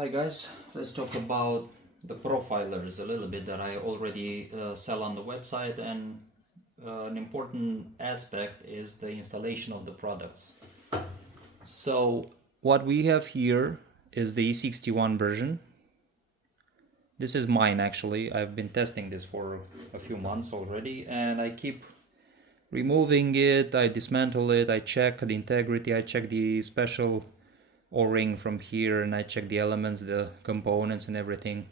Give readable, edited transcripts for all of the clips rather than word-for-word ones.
Hi guys, let's talk about the profilers a little bit that I already sell on the website, and an important aspect is the installation of the products. So what we have here is the E61 version. This is mine actually. I've been testing this for a few months already, and I keep removing it, I dismantle it, I check the integrity, I check the special O-ring from here, and I check the elements, the components and everything.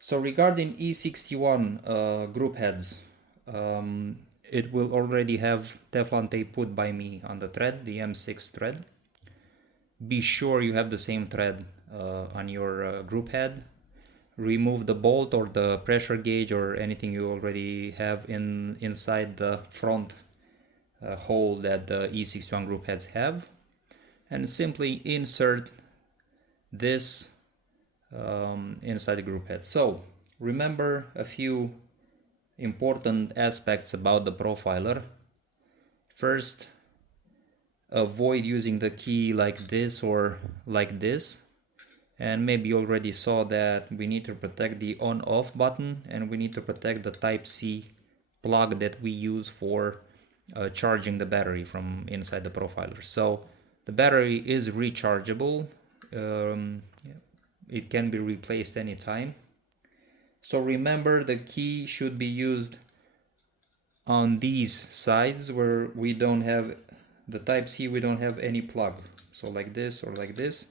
So regarding E61 group heads, it will already have Teflon tape put by me on the thread, the M6 thread. Be sure you have the same thread on your group head. Remove the bolt or the pressure gauge or anything you already have inside the front hole that the E61 group heads have, and simply insert this inside the group head. So remember a few important aspects about the profiler. First, avoid using the key like this or like this. And maybe you already saw that we need to protect the on-off button, and we need to protect the Type-C plug that we use for charging the battery from inside the profiler. So the battery is rechargeable. It can be replaced anytime. So remember, the key should be used on these sides where we don't have the Type-C, we don't have any plug. So like this or like this.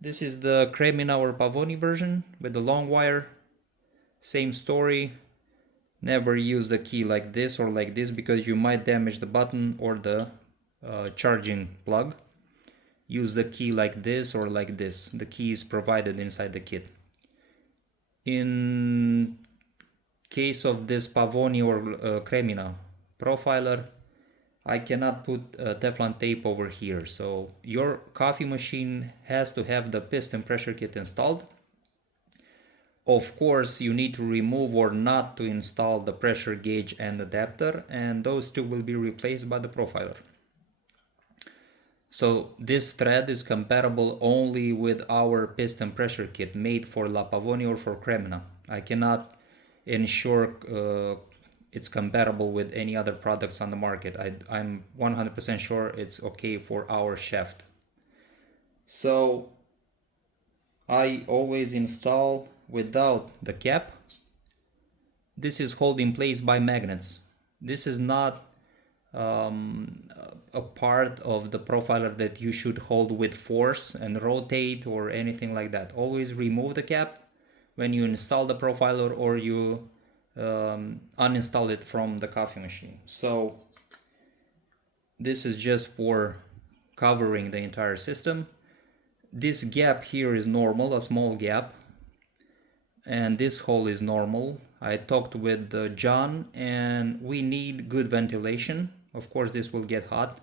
This is the Cremina or Pavoni version with the long wire. Same story. Never use the key like this or like this because you might damage the button or the charging plug. Use the key like this or like this. The key is provided inside the kit. In case of this Pavoni or Cremina profiler, I cannot put Teflon tape over here, so your coffee machine has to have the piston pressure kit installed. Of course, you need to remove or not to install the pressure gauge and adapter, and those two will be replaced by the profiler. So this thread is compatible only with our piston pressure kit made for La Pavoni or for Cremina. I cannot ensure it's compatible with any other products on the market. I'm 100% sure it's okay for our shaft. So I always install without the cap. This is held in place by magnets. This is not a part of the profiler that you should hold with force and rotate or anything like that. Always remove the cap when you install the profiler or you uninstall it from the coffee machine. So this is just for covering the entire system. This gap here is normal, a small gap, and this hole is normal. I talked with John, and we need good ventilation. Of course, this will get hot.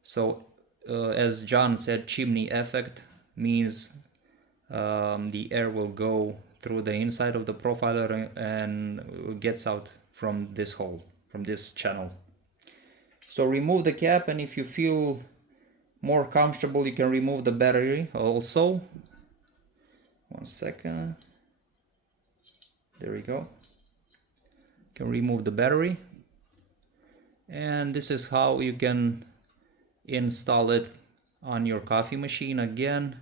So as John said, chimney effect means the air will go through the inside of the profiler and gets out from this hole, from this channel. So remove the cap, and if you feel more comfortable, you can remove the battery also. One second. There we go. You can remove the battery. And this is how you can install it on your coffee machine. Again,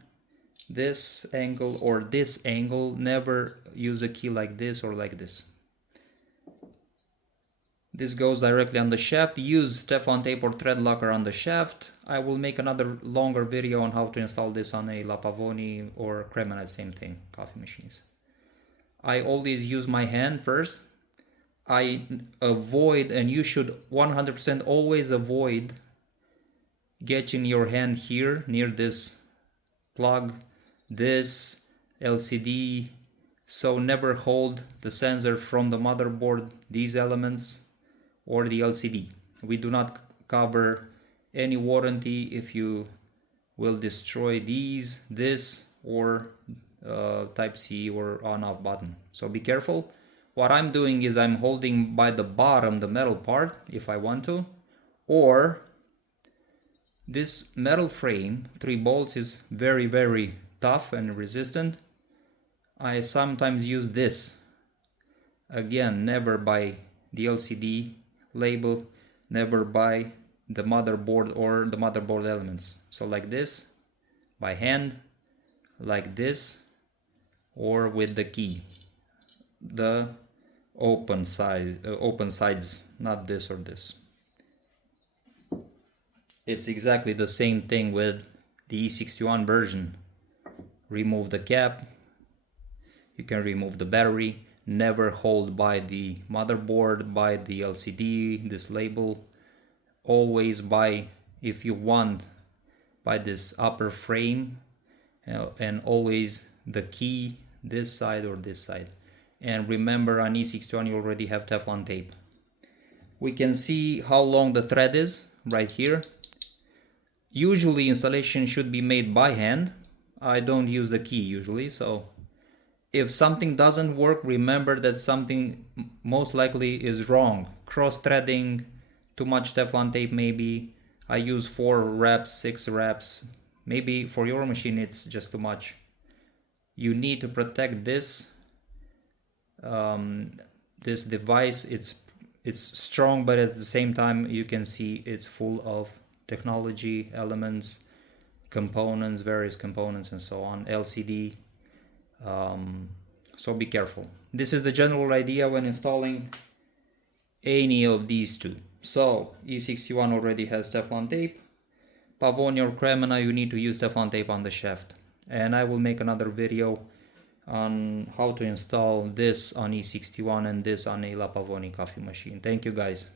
this angle or this angle, never use a key like this or like this. This goes directly on the shaft. Use Teflon tape or thread locker on the shaft. I will make another longer video on how to install this on a La Pavoni or Cremina, same thing, coffee machines. I always use my hand first. I avoid, and you should 100% always avoid getting your hand here near this plug, this LCD. So never hold the sensor from the motherboard, these elements, or the LCD. We do not cover any warranty if you will destroy this, or Type-C or on-off button. So be careful. What I'm doing is I'm holding by the bottom, the metal part, if I want to, or This metal frame, 3 bolts, is very tough and resistant. I sometimes use this. Again, never buy the LCD label, never buy the motherboard or the motherboard elements. So like this, by hand, like this, or with the key. The open sides, not this or this. It's exactly the same thing with the E61 version. Remove the cap, you can remove the battery, never hold by the motherboard, by the LCD, this label. Always buy, if you want, by this upper frame, and always the key this side or this side. And remember, on E61 you already have Teflon tape. We can see how long the thread is right here. Usually installation should be made by hand. I don't use the key usually, so if something doesn't work, remember that something most likely is wrong. Cross-threading, too much Teflon tape maybe. I use 4 wraps, 6 wraps. Maybe for your machine it's just too much. You need to protect this this device. It's strong, but at the same time you can see it's full of technology elements, components, various components and so on, LCD. So be careful. This is the general idea when installing any of these two. So E61 already has Teflon tape. Pavoni or Cremina, you need to use Teflon tape on the shaft. And I will make another video on how to install this on E61 and this on a La Pavoni coffee machine. Thank you guys.